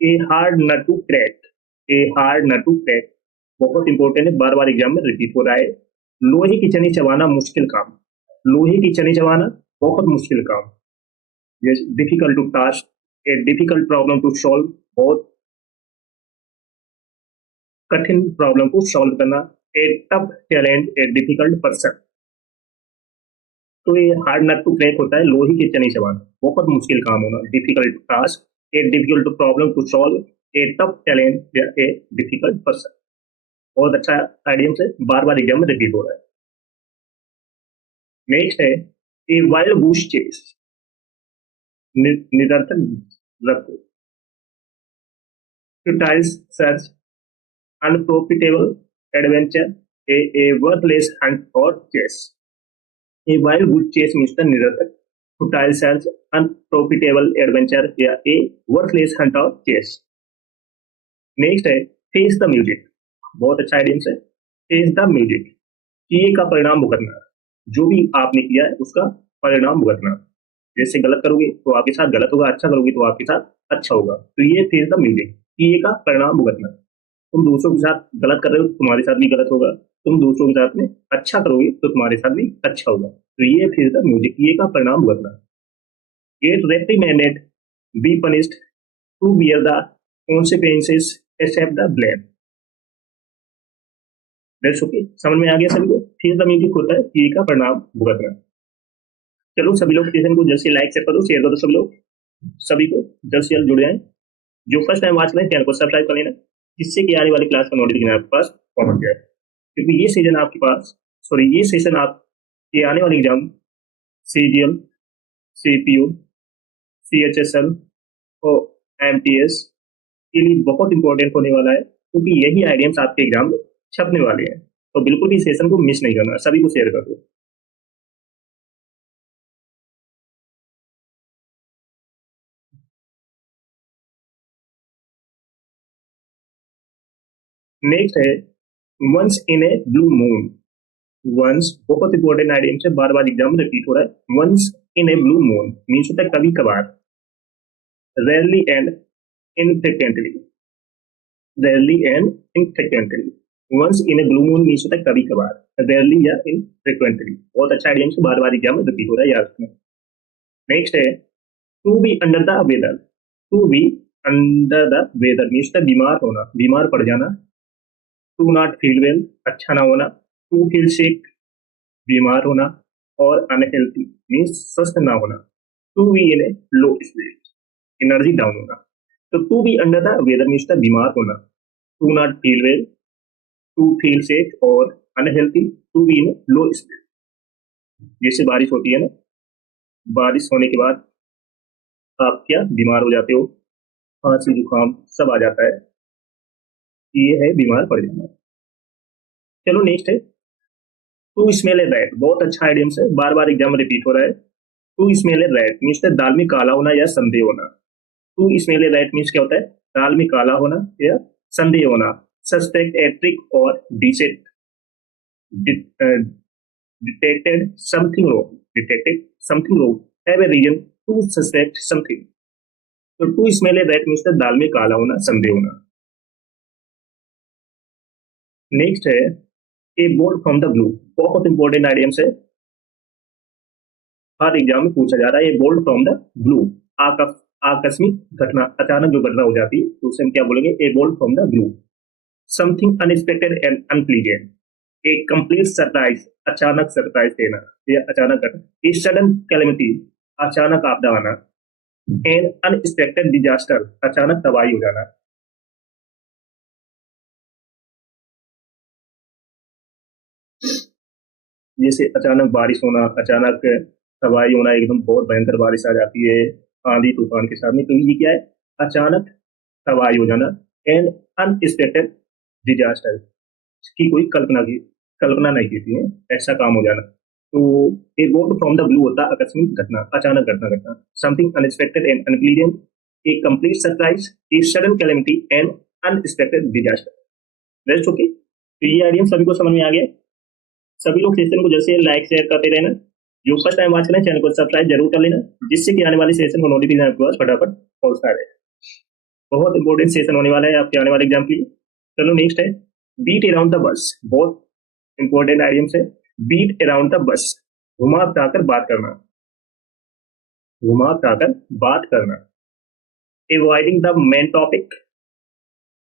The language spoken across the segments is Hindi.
A hard nut to crack, a hard nut to crack बहुत इंपॉर्टेंट है, बार बार एग्जाम में रिपीट हो रहा है। लोहे की चनी चबाना मुश्किल काम, लोहे की चनी चबाना बहुत मुश्किल काम। Yes, difficult to task, a difficult problem to solve, बहुत कठिन प्रॉब्लम को सॉल्व करना। A tough challenge, a difficult person. तो ये हार्ड नट टू क्रैक होता है लोहे की चनी चबाना, बहुत मुश्किल काम होना, difficult task, a difficult problem to solve, a tough challenge या ए डिफिकल्ट पर्सन। बहुत अच्छा आइडियम से बार बार एग्जाम में रिपीट हो रहा है। नेक्स्ट है ए वाइल्ड गूस चेस, निरर्थक रखो, futile search, unprofitable adventure, a worthless hunt or chase. A wild goose chase means the निरर्थक, futile search, unprofitable adventure या a worthless hunt or chase. Next है फेस द म्यूजिक, बहुत अच्छा आइडियम है। फेस द म्यूजिक, किए का परिणाम भुगतना, जो भी आपने किया है उसका परिणाम भुगतना। जैसे गलत करोगे तो आपके साथ गलत होगा, अच्छा करोगे तो आपके साथ अच्छा होगा। तो ये फेस द म्यूजिक, किए का परिणाम भुगतना। तुम दूसरों के साथ गलत कर रहे हो तो तुम्हारे साथ भी गलत होगा, तुम दूसरों के साथ में अच्छा करोगे तो तुम्हारे साथ भी अच्छा होगा। तो ये फेस द म्यूजिक, किए का परिणाम भुगतना। Get reprimanded, be punished, to bear the consequences, accept the blame. That's okay, समझ में आ गया सभी को। फेस द म्यूजिक होता है किए का परिणाम भुगतना। चलो सभी लोग सेशन को जल्द से लाइक शेयर करो, शेयर करो, सब लोग सभी को जल्द से जल्द जुड़ जाएं। जो फर्स्ट टाइम वॉच करें चैनल को सब्सक्राइब कर लेना, जिससे कि आने वाली क्लास का नोटिफिकेशन आपके पास पहुंच जाए। क्योंकि ये सीजन आपके पास, सॉरी ये सेशन आपके आने वाले एग्जाम सीजीएल, सीपीयू, सीएचएसएल और एमटीएस के लिए बहुत इंपॉर्टेंट होने वाला है, क्योंकि यही आइडियम्स आपके एग्जाम में छपने वाले हैं। तो बिल्कुल भी सेशन को मिस नहीं करना, सभी को शेयर कर दो। नेक्स्ट है once in a blue moon. Once बहुत इंपॉर्टेंट आइडियम है, बार बार एग्जाम में रिपीट हो रहा है। Once in a blue moon means होता है कभी कभार, rarely and infrequently, rarely and infrequently. Once in a blue moon means होता है कभी कभार, रेयरली या इनफ्रीक्वेंटली। बहुत अच्छा आइडियम है, बार बार एग्जाम में रिपीट हो रहा है, याद रखना। नेक्स्ट है to be under the weather. To be under the weather means होता है बीमार होना, बीमार पड़ जाना। टू नॉट फील वेल, अच्छा ना होना। टू फील सिक, बीमार होना। और अनहेल्थी मीन्स स्वस्थ ना होना। To be in a low spirit, energy down होना। तो to be under the weather means था बीमार होना, to not feel well, to feel sick और unhealthy, to be in low spirit. जैसे बारिश होती है ना, बारिश होने के बाद आप क्या बीमार हो जाते हो, खांसी जुकाम सब आ जाता है, ये है बीमार पड़ जाना। चलो नेक्स्ट है टू स्मेल ए रैट, बहुत अच्छा आइडियम है, बार बार एग्जाम में रिपीट हो रहा है। To smell a rat means दाल में काला होना या संदेह होना। To smell a rat means क्या होता है, दाल में काला होना या संदेह होना। सस्पेक्ट ए ट्रिक और deceit, detected something wrong, detected something wrong, have a reason to suspect something. तो to smell a rat means दाल में काला होना, संदेह होना। नेक्स्ट है a bolt from the blue, बहुत इंपॉर्टेंट आइडियम्स है, हर एग्जाम में पूछा जा रहा है। A bolt from the blue, आकस्मिक घटना, अचानक जो घटना हो जाती है तो उसे हम क्या बोलेंगे, ए bolt from the blue. Something unexpected and unpleasant, एक कंप्लीट सरप्राइज, अचानक सरप्राइज देना या अचानक घटना। ए सडन कैलेमिटी, अचानक आपदा आना। एन अनएक्सपेक्टेड डिजास्टर, अचानक तबाही हो जाना। जैसे अचानक बारिश होना, अचानक तबाही होना, एकदम बहुत भयंकर बारिश आ जाती है आंधी तूफान के साथ में, तो ये क्या है, अचानक तबाही हो जाना। एंड अनएक्सपेक्टेड डिजास्टर, की कोई कल्पना नहीं की थी, ऐसा काम हो जाना। तो ए बोल्ट फ्रॉम द ब्लू होता है आकस्मिक घटना, अचानक घटना घटना। Something unexpected and unpleasant, A complete surprise, a sudden calamity and unexpected disaster. Rest okay, तो ये आइडिया सभी को समझ में आ गया। सभी लोग सेशन को जैसे लाइक शेयर करते रहना, जो फर्स्ट टाइम वॉच करें चैनल को सब्सक्राइब जरूर कर लेना, जिससे कि आने वाली सेशन को नोटिफिकेशन आपके पास फटाफट पहुंचता रहे। बहुत इंपॉर्टेंट सेशन होने वाला है आपके आने वाले एग्जाम के लिए। चलो नेक्स्ट है बीट अराउंड द बस, बहुत इंपॉर्टेंट आइडियम्स है। बीट अराउंड द बस, घुमा फिराकर बात करना, घुमा फिराकर बात करना। अवॉइडिंग द मेन टॉपिक,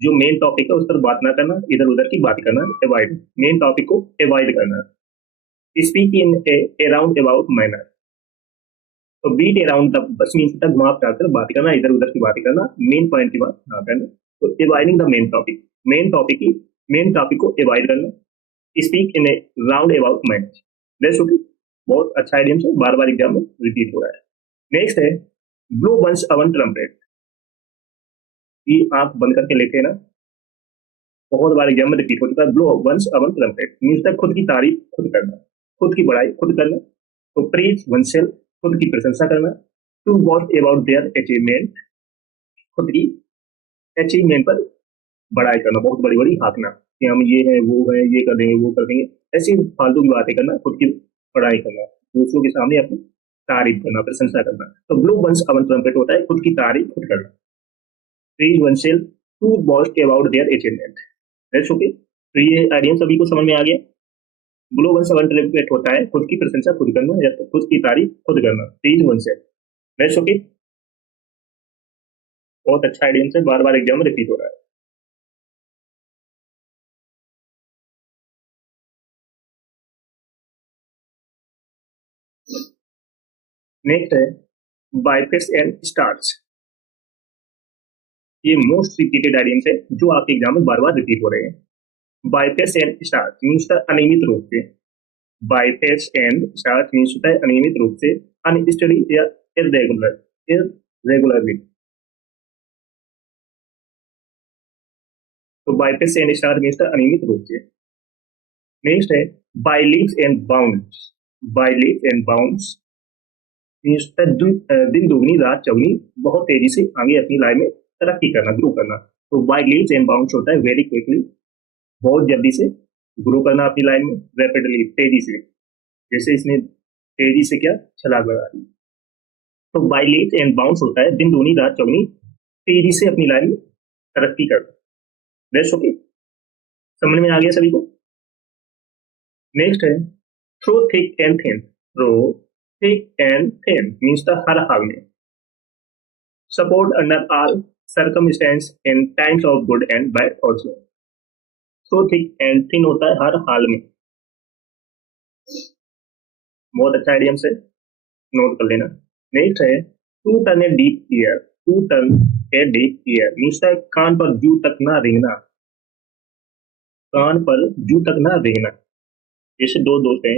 जो मेन टॉपिक है उस पर बात ना करना, इधर उधर की बात करना, अवॉइड, मेन टॉपिक को अवॉइड करना। Speak in a around about manner, तो beat around the bush means तक घुमा फिराकर बात करना, इधर उधर की बात करना, मेन पॉइंट की बात ना करना। तो avoiding the main topic, main topic को अवॉइड करना। Speak in A round about manner, that's okay, बहुत अच्छा आइडियम है, बार बार एग्जाम में रिपीट हो रहा है। नेक्स्ट है ब्लो वंस अवन ट्रम्पेट, ये आप बंद करके लेते हैं ना, बहुत बार एग्जाम में रिपीट हो चुका है। Blow one's own trumpet means तक खुद की तारीफ खुद करना, खुद की बड़ाई खुद करना। तो प्रेज वन सेल्फ, खुद की प्रशंसा करना। To vaunt about their achievement, खुद की अचीवमेंट पर बड़ाई करना, बहुत बड़ी बड़ी हाँकना कि हम ये है वो है, ये कर देंगे वो कर देंगे, ऐसी फालतू की बातें करना, खुद की बड़ाई करना, दूसरों के सामने अपनी तारीफ करना, प्रशंसा करना। तो ब्लो वंस अवन ट्रम्पेट होता है खुद की तारीफ खुद करना। Praise oneself, to vaunt about their achievement, that's okay. तो ये आइडिया सभी को समझ में आ गया। ग्लो वन सेवन ट्रिपलेट होता है खुद की प्रशंसा खुद करना या खुद की तारीफ खुद करना, प्लीज वन से, दैट्स ओके। बहुत अच्छा आइडिया से बार बार एग्जाम में रिपीट हो रहा है। नेक्स्ट है बाइफेस एंड स्टार्स, ये मोस्ट रिपीटेड आइडियम्स है जो आपके एग्जाम में बार बार रिपीट हो रहे हैं। बाइफेस एंड स्टार्स मीन्स अनियमित रूप से, बाइफेस एंड स्टार्स मीन्स होता है अनियमित रूप से, अनस्टडी या इरेगुलर, इरेगुलरली। तो बाइफेस एंड स्टार मीन्स अनियमित रूप से। नेक्स्ट है by leaps and bounds, by leaps and bounds means दिन दुगनी रात चौगनी, बहुत तेजी से आगे अपनी लाइफ में तरक्की करना, ग्रो करना। तो बाय लीप्स एंड बाउंड्स होता है वेरी क्विकली, बहुत जल्दी से ग्रो करना अपनी लाइफ में, रैपिडली, तेजी से, जैसे इसने तेजी से क्या छलांग लगा दी। तो बाय लीप्स एंड बाउंड्स होता है दिन दुगनी रात चौगनी, तेजी से अपनी लाइफ में तरक्की करना, दैट्स ओके। समझ में आ गया सभी को। नेक्स्ट है through thick and thin, through thick and thin means हर हाल में, support under all circumstances in times of good and bad also. Through thick and thin होता है हर हाल में, बहुत अच्छा आइडियम से नोट कर लेना। नेक्स्ट है to turn a deaf ear, to turn a deaf ear means कान पर जू तक ना रेंगना, कान पर जू तक ना रेंगना। जैसे दो दोस्त हैं,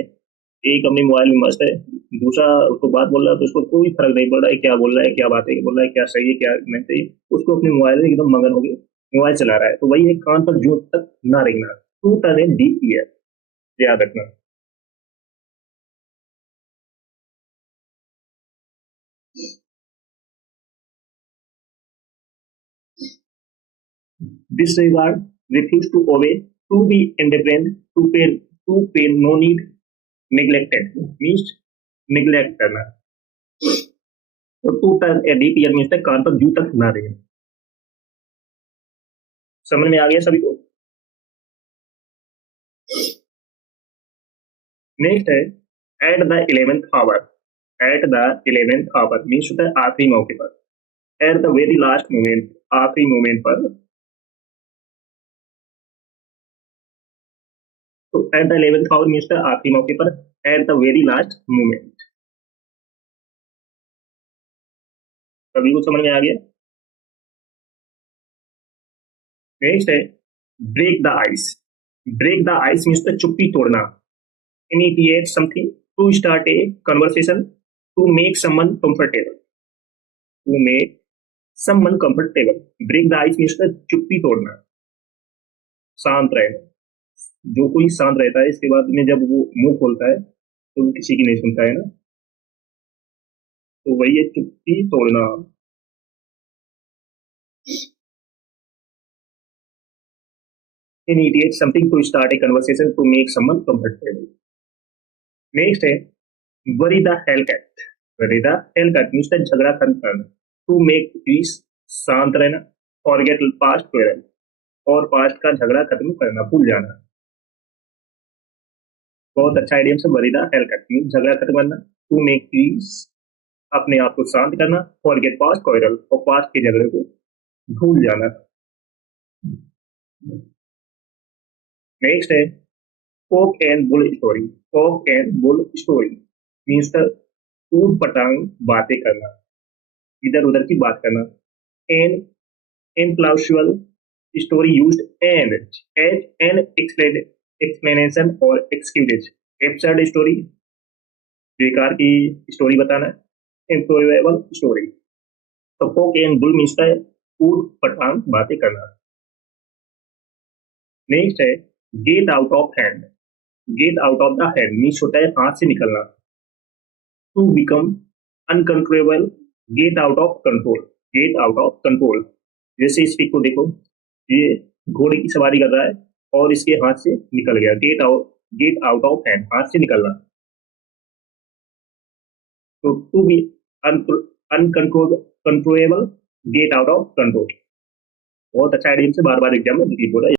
एक अपने मोबाइल में मस्त है, दूसरा उसको बात बोल रहा है तो उसको कोई फर्क नहीं पड़ रहा है क्या बोल रहा है, क्या बातें बोल रहा है, क्या सही है क्या नहीं सही, उसको अपने मोबाइल में एकदम मगन हो गया, मोबाइल चला रहा है। तो वही एक कान पर जू तक ना रेंगना, to turn a deaf ear, याद रखना। Disregard, refuse to obey, to be indifferent, to pay no need, neglected means neglect करना। तो to turn a deaf ear means कान पर जू तक ना रहे। समझ में आ गया सभी को। नेक्स्ट है at the 11th hour, at the 11th hour means होता है आखिरी मौके पर, at the very last moment, आखिरी मोमेंट पर। तो eight the 11th hour means आखिरी मौके पर, at the very last moment. सभी को समझ में आ गया। नेक्स्ट है break the ice, break the ice means चुप्पी तोड़ना, initiate something, to start a conversation, to make someone comfortable, to make someone comfortable. Break the ice means चुप्पी तोड़ना, शांत रहना। जो कोई शांत रहता है इसके बाद में जब वो मुंह खोलता है तो वो किसी की नहीं सुनता है ना, तो वही है चुप्पी तोड़ना। Initiate something, to start a conversation, to make someone comfortable. Next है वरी द हेल कैट, वरी द हेल कैट मीन्स झगड़ा खत्म करना, टू मेक पीस, शांत रहना, फॉरगेट पास्ट क्वेरल, और पास्ट का झगड़ा खत्म करना, भूल जाना। बहुत अच्छा आइडियम से वरीदा हेल्प करती है, झगड़ा खत्म करना, टू मेक पीस, अपने आप को शांत करना, फॉरगेट पास्ट क्वेरल, और पास्ट के झगड़े को भूल जाना। नेक्स्ट है पोक एंड बुल स्टोरी। पोक and bull story means the ऊट पटांग बातें करना, इधर उधर की बात करना। And implausible story used and as an explanation or excuse। absurd story, बेकार की स्टोरी बताना, improbable story। तो पोक एंड बुल मीन्स है ऊट पटांग बातें करना। नेक्स्ट है get out of hand. Get out of the hand means होता है हाथ से निकलना, to become uncontrollable, get out of control, get out of control. जैसे इस पिक को देखो, ये घोड़े की सवारी कर रहा है और इसके हाथ से निकल गया, गेट आउट ऑफ हैंड, हाथ से निकलना। तो to be uncontrollable, get out of control. बहुत अच्छा आइडिया से बार बार एग्जाम में रिपीट हो रहा है।